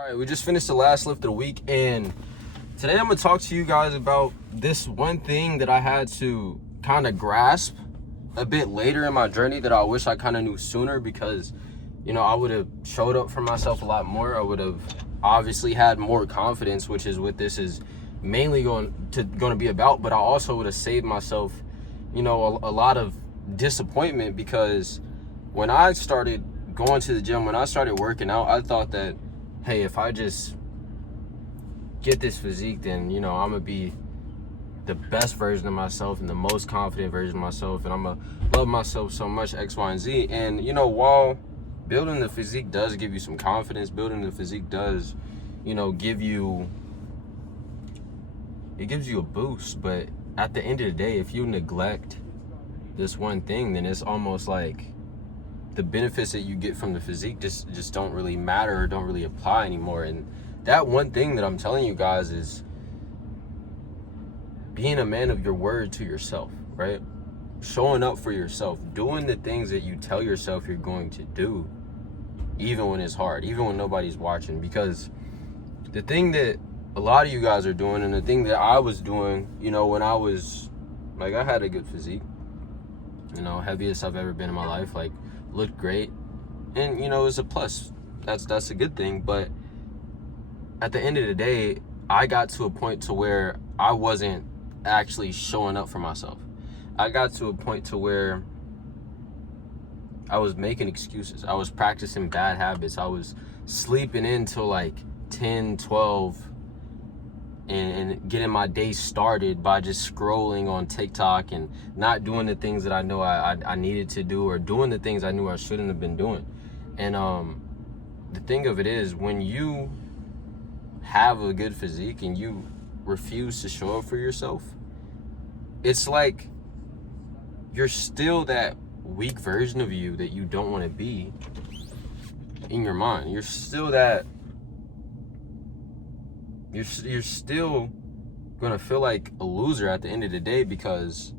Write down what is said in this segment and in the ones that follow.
All right, we just finished the last lift of the week, and today I'm gonna talk to you guys about this one thing that I had to kind of grasp a bit later in my journey that I wish I kind of knew sooner, because I would have showed up for myself a lot more. I would have obviously had more confidence, which is what this is mainly going to be about. But I also would have saved myself a lot of disappointment, because when I started going to the gym, when I started working out, I thought that, hey, if I just get this physique, then I'm gonna be the best version of myself and the most confident version of myself, and I'm gonna love myself so much, X, Y, and Z. And while building the physique does give you some confidence, building the physique does gives you a boost. But at the end of the day, if you neglect this one thing, then it's almost like the benefits that you get from the physique just don't really matter or don't really apply anymore. And that one thing that I'm telling you guys is being a man of your word to yourself, right? Showing up for yourself, doing the things that you tell yourself you're going to do, even when it's hard, even when nobody's watching. Because the thing that a lot of you guys are doing, and the thing that I was doing, when I was, like, I had a good physique, heaviest I've ever been in my life, like, looked great, and it's a plus. That's a good thing. But at the end of the day, I got to a point to where I wasn't actually showing up for myself. I got to a point to where I was making excuses. I was practicing bad habits. I was sleeping in till like 10, 12, and getting my day started by just scrolling on TikTok and not doing the things that I know I needed to do, or doing the things I knew I shouldn't have been doing. And the thing of it is, when you have a good physique and you refuse to show up for yourself, it's like you're still that weak version of you that you don't want to be in your mind. You're still that. You're still gonna feel like a loser at the end of the day, because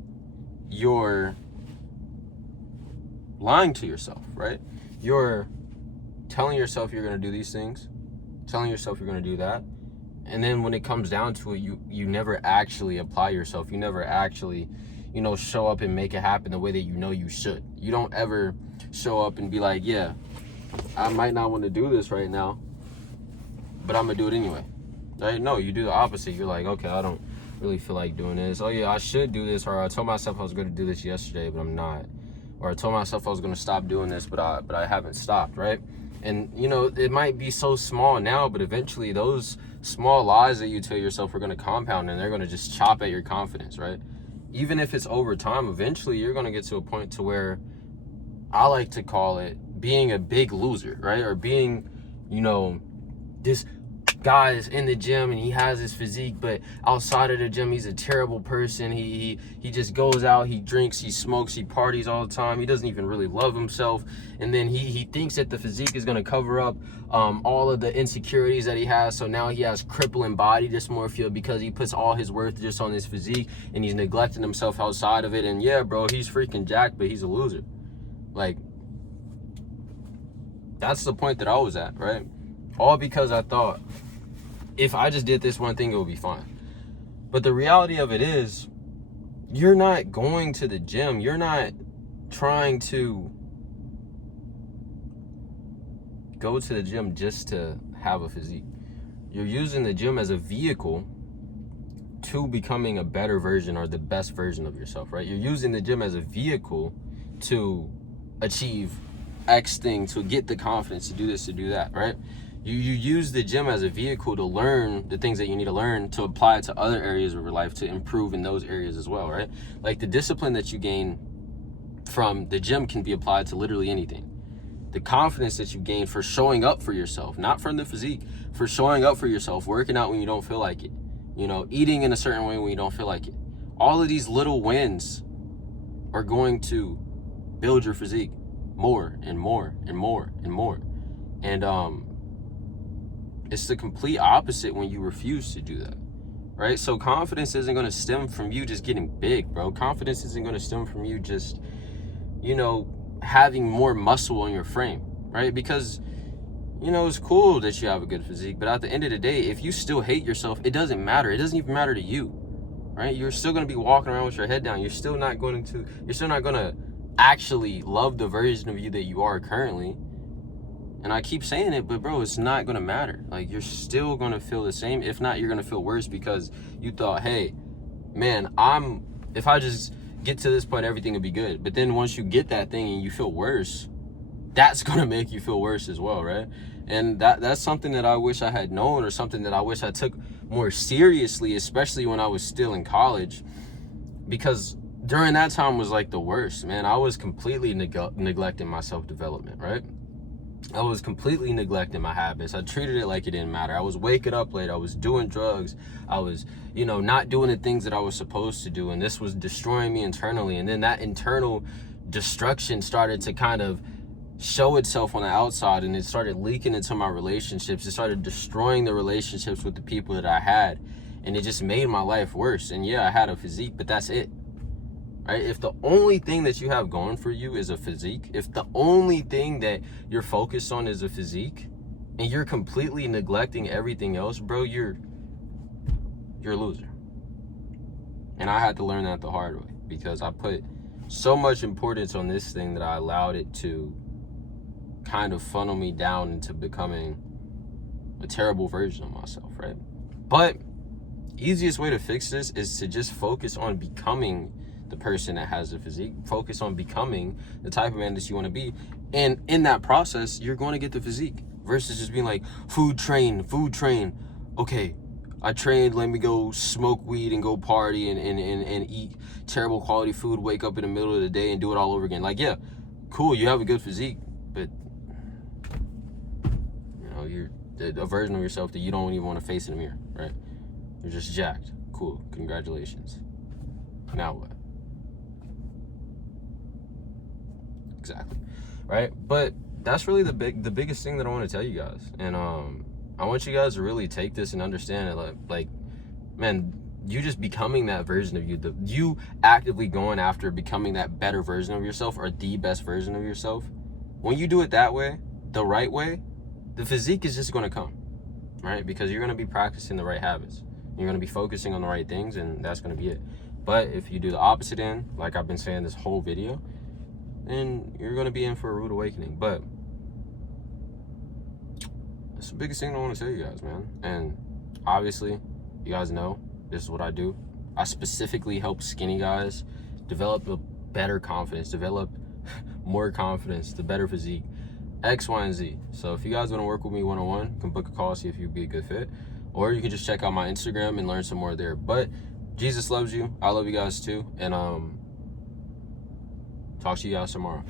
you're lying to yourself, right? You're telling yourself you're gonna do these things, telling yourself you're gonna do that, and then when it comes down to it, you never actually apply yourself. You never actually show up and make it happen the way that you should. You don't ever show up and be like, yeah, I might not want to do this right now, but I'm gonna do it anyway. Right? No, you do the opposite. You're like, okay, I don't really feel like doing this. Oh yeah, I should do this. Or I told myself I was going to do this yesterday, but I'm not. Or I told myself I was going to stop doing this, but I haven't stopped, right? And it might be so small now, but eventually those small lies that you tell yourself are going to compound, and they're going to just chop at your confidence, right? Even if it's over time, eventually you're going to get to a point to where I like to call it being a big loser, right? Or being, this guy is in the gym and he has his physique, but outside of the gym he's a terrible person. He just goes out, he drinks, he smokes, he parties all the time. He doesn't even really love himself, and then he thinks that the physique is going to cover up all of the insecurities that he has. So now he has crippling body dysmorphia because he puts all his worth just on his physique, and he's neglecting himself outside of it. And yeah, bro, he's freaking jacked, but he's a loser. Like, that's the point that I was at, right? All because I thought, if I just did this one thing, it would be fine. But the reality of it is, you're not going to the gym. You're not trying to go to the gym just to have a physique. You're using the gym as a vehicle to becoming a better version, or the best version of yourself, right? You're using the gym as a vehicle to achieve X thing, to get the confidence to do this, to do that, right? You use the gym as a vehicle to learn the things that you need to learn, to apply it to other areas of your life, to improve in those areas as well, right? Like, the discipline that you gain from the gym can be applied to literally anything. The confidence that you gain for showing up for yourself, not from the physique, for showing up for yourself, working out when you don't feel like it, eating in a certain way when you don't feel like it. All of these little wins are going to build your physique more and more and more and more. And it's the complete opposite when you refuse to do that, right? So confidence isn't going to stem from you just getting big, bro. Confidence isn't going to stem from you just, having more muscle on your frame, right? Because you know, it's cool that you have a good physique, but at the end of the day, if you still hate yourself, it doesn't matter. It doesn't even matter to you, right? You're still going to be walking around with your head down. You're still not going to actually love the version of you that you are currently. And I keep saying it, but bro, it's not going to matter. Like, you're still going to feel the same. If not, you're going to feel worse because you thought, hey, man, if I just get to this point, everything will be good. But then once you get that thing and you feel worse, that's going to make you feel worse as well, right? And that's something that I wish I had known, or something that I wish I took more seriously, especially when I was still in college, because during that time was like the worst, man. I was completely neglecting my self-development, right? I was completely neglecting my habits. I treated it like it didn't matter. I was waking up late. I was doing drugs. I was, not doing the things that I was supposed to do. And this was destroying me internally. And then that internal destruction started to kind of show itself on the outside, and it started leaking into my relationships. It started destroying the relationships with the people that I had. And it just made my life worse. And yeah, I had a physique, but that's it. Right? If the only thing that you have going for you is a physique, if the only thing that you're focused on is a physique, and you're completely neglecting everything else, bro, you're a loser. And I had to learn that the hard way, because I put so much importance on this thing that I allowed it to kind of funnel me down into becoming a terrible version of myself, right? But easiest way to fix this is to just focus on becoming the person that has a physique. Focus on becoming the type of man that you want to be, and in that process you're going to get the physique, versus just being like, food train. Okay, I trained, let me go smoke weed and go party and eat terrible quality food, wake up in the middle of the day and do it all over again. Like, yeah, cool, you have a good physique, but you're a version of yourself that you don't even want to face in the mirror, right? You're just jacked. Cool, congratulations. Now what? Exactly, right? But that's really the biggest thing that I want to tell you guys. And I want you guys to really take this and understand it. Like, man, you just becoming that version of you, you actively going after becoming that better version of yourself, or the best version of yourself. When you do it that way, the right way, the physique is just going to come, right? Because you're going to be practicing the right habits. You're going to be focusing on the right things, and that's going to be it. But if you do the opposite end, like I've been saying this whole video, then you're going to be in for a rude awakening. But that's the biggest thing I want to tell you guys, man. And obviously, you guys know this is what I do. I specifically help skinny guys develop a better confidence, develop more confidence, the better physique, X, Y, and Z. So if you guys want to work with me one-on-one, you can book a call, see if you'd be a good fit. Or you can just check out my Instagram and learn some more there. But Jesus loves you. I love you guys too. And talk to you guys tomorrow.